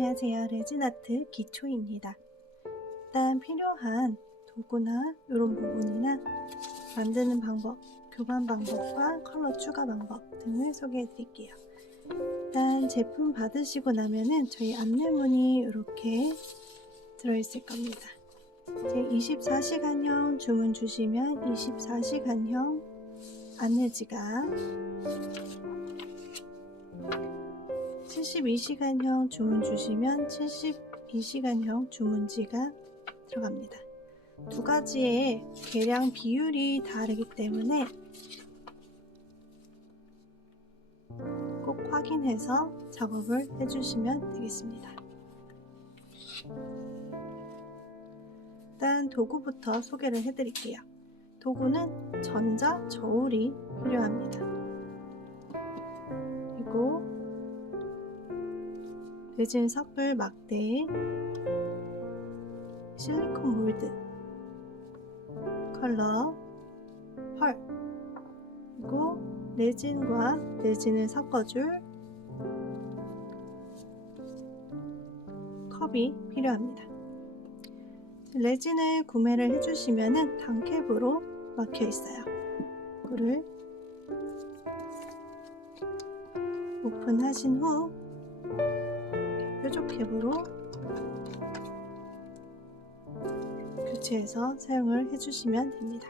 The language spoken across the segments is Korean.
안녕하세요. 레진아트 기초입니다. 일단 필요한 도구나 이런 부분이나 만드는 방법, 교반 방법과 컬러 추가 방법 등을 소개해 드릴게요. 일단 제품 받으시고 나면은 저희 안내문이 이렇게 들어있을 겁니다. 이제 24시간형 주문 주시면 24시간형 안내지가, 72시간형 주문 주시면 72시간형 주문지가 들어갑니다. 두 가지의 계량 비율이 다르기 때문에 꼭 확인해서 작업을 해주시면 되겠습니다. 일단 도구부터 소개를 해드릴게요. 도구는 전자 저울이 필요합니다. 그리고 레진 섣불 막대, 실리콘 몰드, 컬러, 펄, 그리고 레진과 레진을 섞어줄 컵이 필요합니다. 레진을 구매를 해주시면 단캡으로 막혀 있어요. 이거를 오픈하신 후 뾰족캡으로 교체해서 사용을 해주시면 됩니다.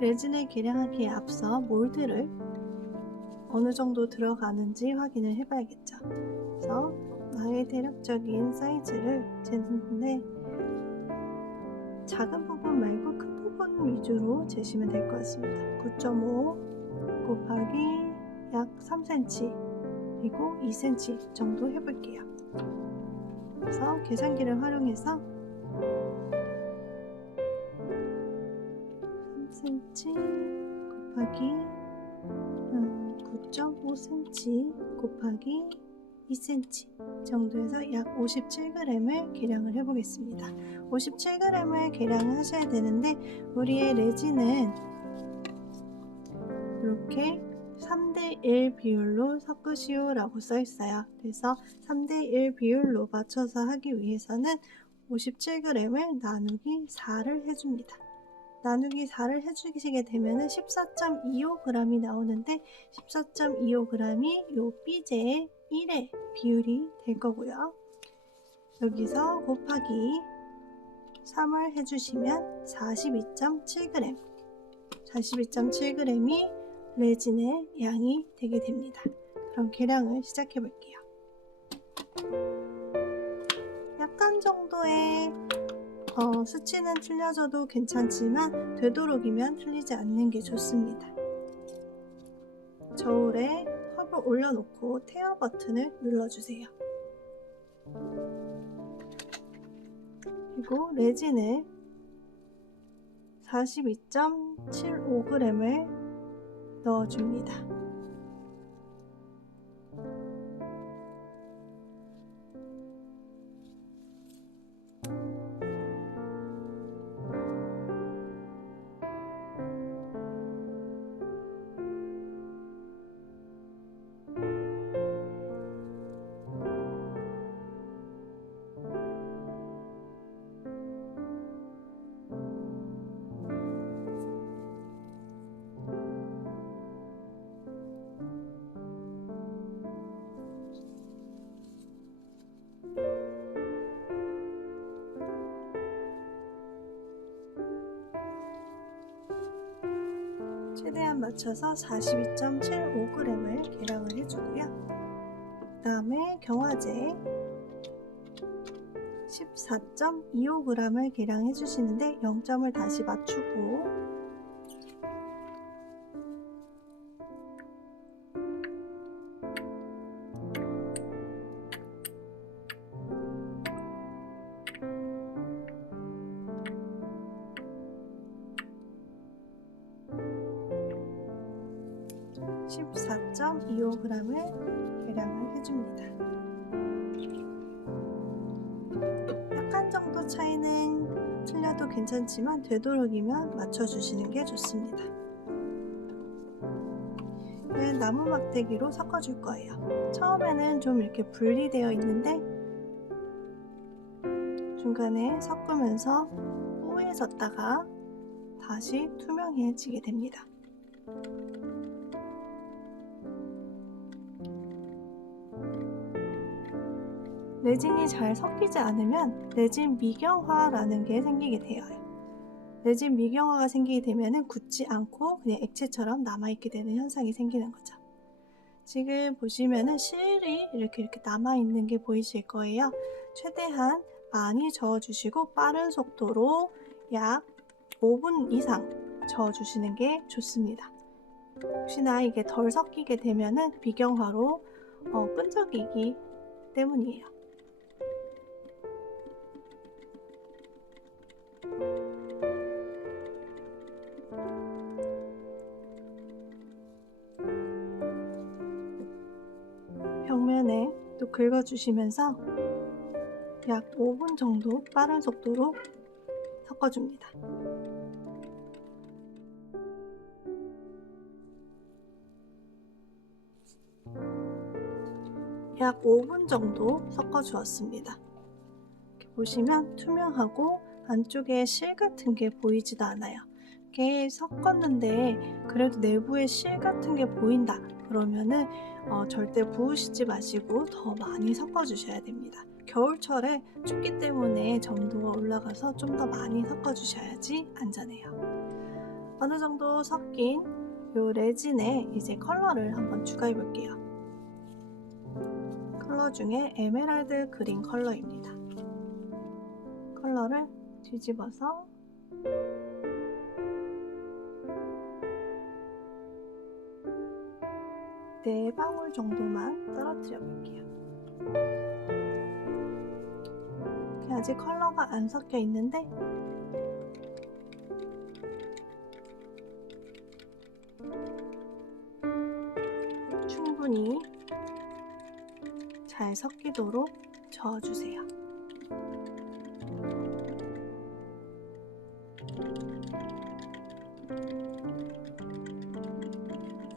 레진을 계량하기에 앞서 몰드를 어느 정도 들어가는지 확인을 해봐야겠죠. 그래서 나의 대략적인 사이즈를 재는데 작은 부분 말고 큰 부분 위주로 재시면 될 것 같습니다. 9.5 곱하기 약 3cm 그리고 2cm 정도 해볼게요. 그래서 계산기를 활용해서 3cm 곱하기 9.5cm 곱하기 2cm 정도에서 약 57g을 계량을 해보겠습니다. 57g을 계량하셔야 되는데 우리의 레진은 이렇게 3:1 비율로 섞으시오 라고 써 있어요. 그래서 3:1 비율로 맞춰서 하기 위해서는 57g을 나누기 4를 해줍니다. 나누기 4를 해주시게 되면 14.25g이 나오는데 14.25g이 요 삐제의 1의 비율이 될 거고요. 여기서 곱하기 3을 해주시면 42.7g 42.7g이 레진의 양이 되게 됩니다. 그럼 계량을 시작해 볼게요. 약간 정도의 수치는 틀려져도 괜찮지만 되도록이면 틀리지 않는 게 좋습니다. 저울에 컵을 올려놓고 테어 버튼을 눌러주세요. 그리고 레진을 42.75g을 넣어줍니다. 최대한 맞춰서 42.75g을 계량을 해주고요. 그 다음에 경화제 14.25g을 계량해 주시는데 0점을 다시 맞추고 (14.25g을) 계량을 해줍니다. 차이는 틀려도 괜찮지만 되도록이면 맞춰주시는 게 좋습니다. 그냥 나무 막대기로 섞어줄 거예요. 처음에는 좀 이렇게 분리되어 있는데 중간에 섞으면서 뿌얘졌다가 다시 투명해지게 됩니다. 레진이 잘 섞이지 않으면 레진 미경화라는 게 생기게 돼요. 레진 미경화가 생기게 되면 굳지 않고 그냥 액체처럼 남아있게 되는 현상이 생기는 거죠. 지금 보시면은 실이 이렇게 남아있는 게 보이실 거예요. 최대한 많이 저어주시고 빠른 속도로 약 5분 이상 저어주시는 게 좋습니다. 혹시나 이게 덜 섞이게 되면은 미경화로 끈적이기 때문이에요. 벽면에 또 긁어주시면서 약 5분 정도 빠른 속도로 섞어줍니다. 약 5분 정도 섞어주었습니다. 이렇게 보시면 투명하고 안쪽에 실 같은 게 보이지도 않아요. 이렇게 섞었는데 그래도 내부에 실 같은 게 보인다 그러면은 절대 부으시지 마시고 더 많이 섞어주셔야 됩니다. 겨울철에 춥기 때문에 점도가 올라가서 좀 더 많이 섞어주셔야지 안전해요. 어느 정도 섞인 요 레진에 이제 컬러를 한번 추가해 볼게요. 컬러 중에 에메랄드 그린 컬러입니다. 컬러를 뒤집어서 네 방울 정도만 떨어뜨려 볼게요. 아직 컬러가 안 섞여 있는데 충분히 잘 섞이도록 저어주세요.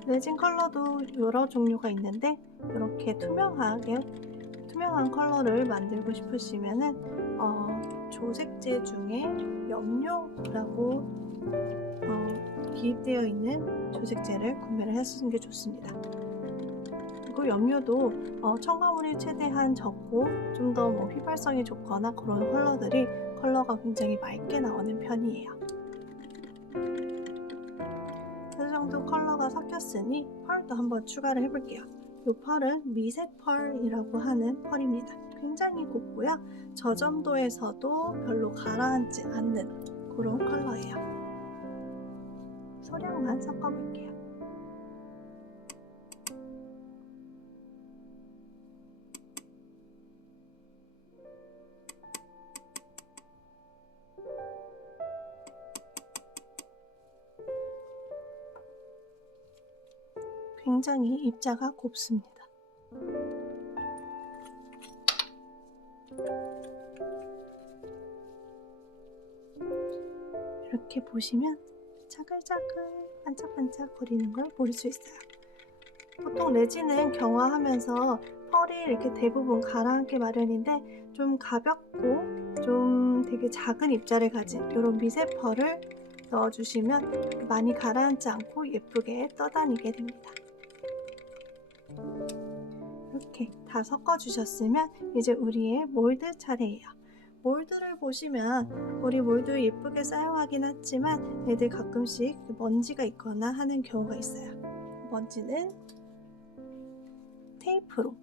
레진 컬러도 여러 종류가 있는데 이렇게 투명한 컬러를 만들고 싶으시면은 조색제 중에 염료라고 기입되어 있는 조색제를 구매를 하시는 게 좋습니다. 그리고 염료도 첨가물이 최대한 적고 좀 더 휘발성이 좋거나 그런 컬러가 굉장히 맑게 나오는 편이에요. 그 정도 컬러가 섞였으니 펄도 한번 추가를 해볼게요. 이 펄은 미색 펄이라고 하는 펄입니다. 굉장히 곱고요. 저점도에서도 별로 가라앉지 않는 그런 컬러예요. 소량만 섞어볼게요. 굉장히 입자가 곱습니다. 이렇게 보시면 자글자글 반짝반짝 거리는 걸 볼 수 있어요. 보통 레진은 경화하면서 펄이 이렇게 대부분 가라앉기 마련인데 좀 가볍고 좀 되게 작은 입자를 가진 이런 미세 펄을 넣어주시면 많이 가라앉지 않고 예쁘게 떠다니게 됩니다. 이렇게 다 섞어주셨으면 이제 우리의 몰드 차례예요. 몰드를 보시면 우리 몰드 예쁘게 사용하긴 하지만 애들 가끔씩 먼지가 있거나 하는 경우가 있어요. 먼지는 테이프로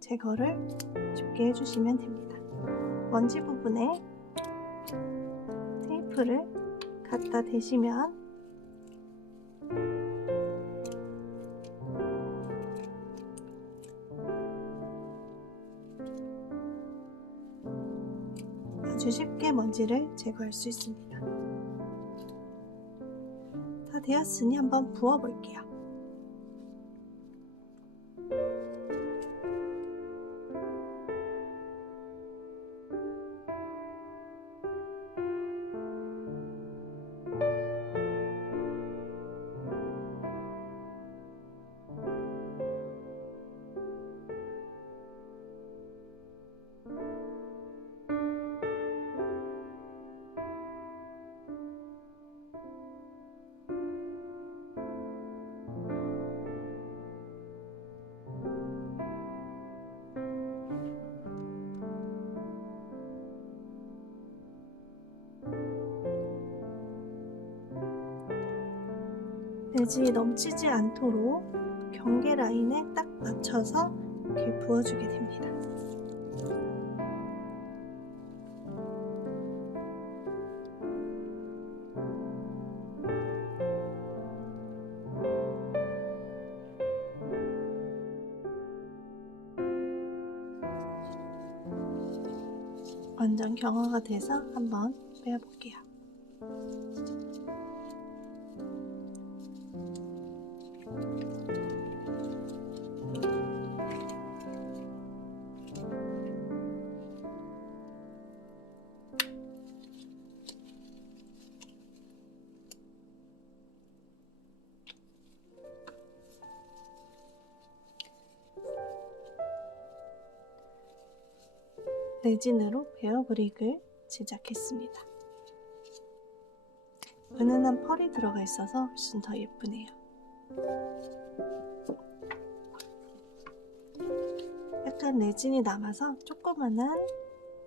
제거를 쉽게 해주시면 됩니다. 먼지 부분에 테이프를 갖다 대시면 아주 쉽게 먼지를 제거할 수 있습니다. 다 되었으니 한번 부어 볼게요. 레진이 넘치지 않도록 경계 라인에 딱 맞춰서 이렇게 부어주게 됩니다. 완전 경화가 돼서 한번 빼볼게요. 레진으로 베어브릭을 제작했습니다. 은은한 펄이 들어가 있어서 훨씬 더 예쁘네요. 약간 레진이 남아서 조그만한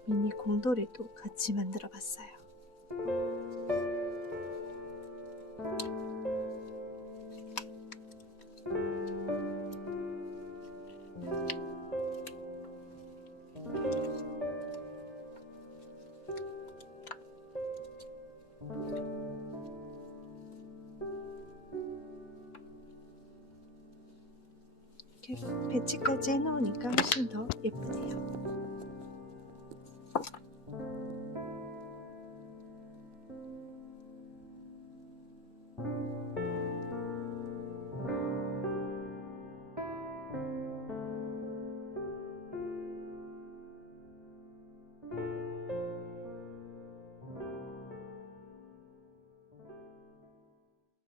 미니 곰돌이도 같이 만들어 봤어요. 이렇게 배치까지 해놓으니까 훨씬 더 예쁘네요.